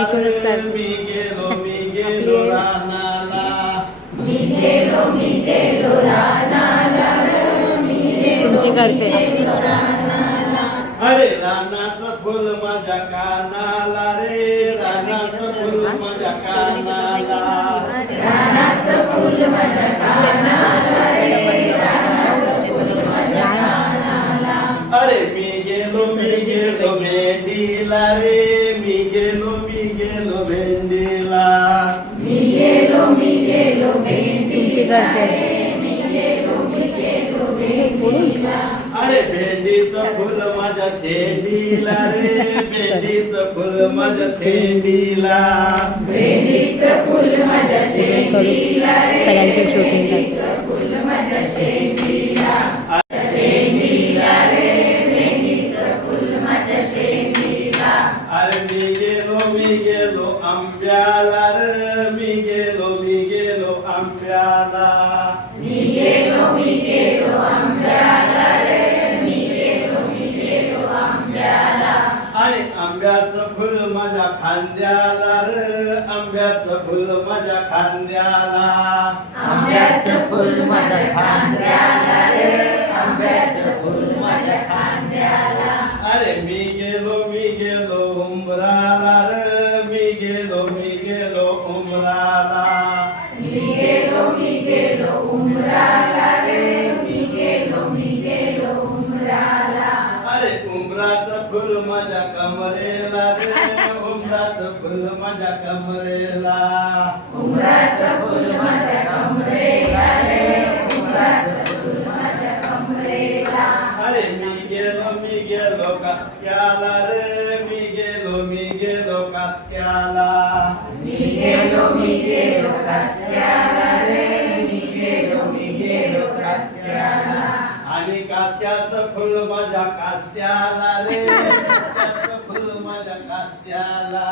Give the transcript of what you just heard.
इथूनच start. मी गेलो रानाला. तुमची करते. अरे रानाचं फुल माझ्या कानाला रे, रानाचं फुल माझ्या कानाला. अरे मी गेलो भेंडीला रे, मी गेलो भेंडीला. तुमची करते. अरे भेंडीचं फुल माझ्या शेंडीला रे, भेंडीचं फुल माझ्या शेंडीला. सगळ्यांची शूटिंग अरे मी गेलो आंब्याला रे, मी गेलो आंब्याला. आणि आंब्याचं फुल माझ्या खांद्याला रे, आंब्याचं फुल माझ्या खांद्याला. अरे मी गेलो उंबराला रे, मी गेलो उंबराला. अरे उंबराचं फुल माझ्या कमरेला रे, उंबराचं फुल माझ्या कमरेला. अरे मी गेलो कासक्याला रे, मी गेलो कासक्याला. आणि कासक्याचं फुल माझ्या काष्ट्याला रे, कासक्याचं फुल माझ्या काष्ट्याला.